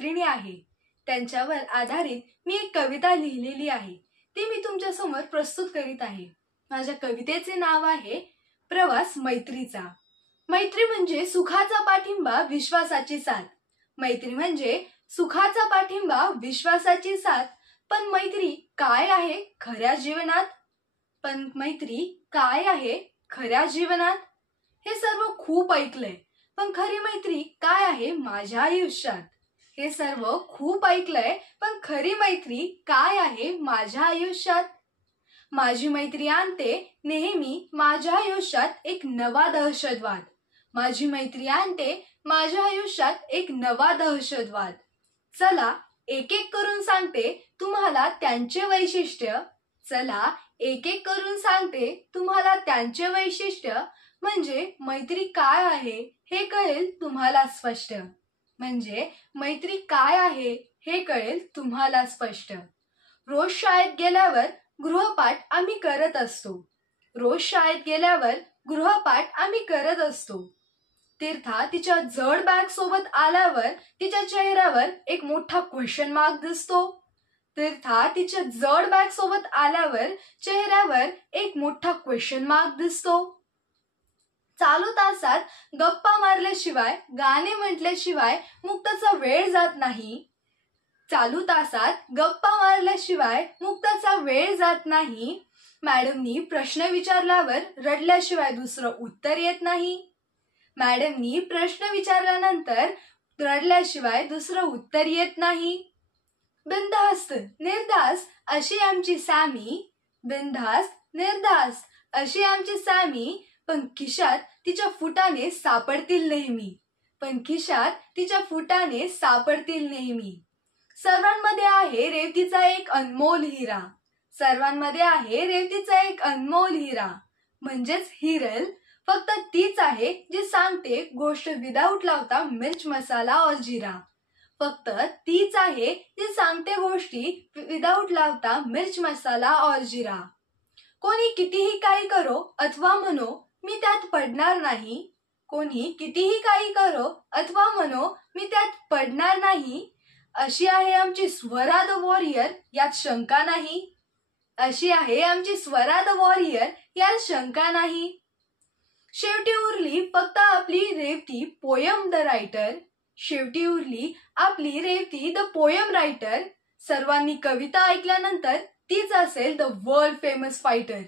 मैत्रिणी आहे त्यांच्यावर आधारित मी एक कविता लिहिलेली आहे। ती मी तुमच्या समोर प्रस्तुत करीत आहे। माझ्या कवितेचे नाव आहे प्रवास मैत्रीचा। मैत्री म्हणजे सुखाचा पाठिंबा, विश्वासाची साथ। मैत्री म्हणजे सुखाचा पाठिंबा, विश्वासाची साथ। पण मैत्री काय आहे खऱ्या जीवनात? हे सर्व खूप ऐकलंय, पण खरी मैत्री काय आहे माझ्या आयुष्यात? हे सर्व खूप ऐकलंय, पण खरी मैत्री काय आहे माझ्या आयुष्यात? माझी मैत्री आणते नेहमी माझ्या आयुष्यात एक नवा दहशतवाद। माझी मैत्री आणते माझ्या आयुष्यात एक नवा दहशतवाद। चला एक एक करून सांगते तुम्हाला त्यांचे वैशिष्ट्य। म्हणजे मैत्री काय आहे हे कळेल तुम्हाला स्पष्ट। रोज शाळेत गेल्यावर गृहपाठ आम्ही करत असतो। तीर्था तिच्या जड बॅग सोबत आल्यावर तिच्या चेहऱ्यावर एक मोठा क्वेश्चन मार्क दिसतो। चालू तासात गप्पा मारल्याशिवाय, गाणे म्हटल्याशिवाय मुक्ताचा वेळ जात नाही। मॅडमनी प्रश्न विचारल्यावर रडल्याशिवाय दुसरं उत्तर येत नाही। बिनधास्त निर्धास्त अशी आमची सॅमी, पण खिशात तिच्या फुटाणे सापडतील नेहमी। सर्वांमध्ये आहे रेवतीचा एक अनमोल हिरा। म्हणजेच हिरल फक्त तीच आहे जी सांगते गोष्ट विदाऊट लावता मिर्च मसाला और जिरा। कोणी कितीही काही करो अथवा म्हणो मी त्यात पडणार नाही। अशी आहे आमची स्वरा द वॉरियर, यात शंका नाही। शेवटी उरली फक्त आपली रेवती द पोयम रायटर। सर्वांनी कविता ऐकल्यानंतर तीच असेल द वर्ल्ड फेमस फायटर।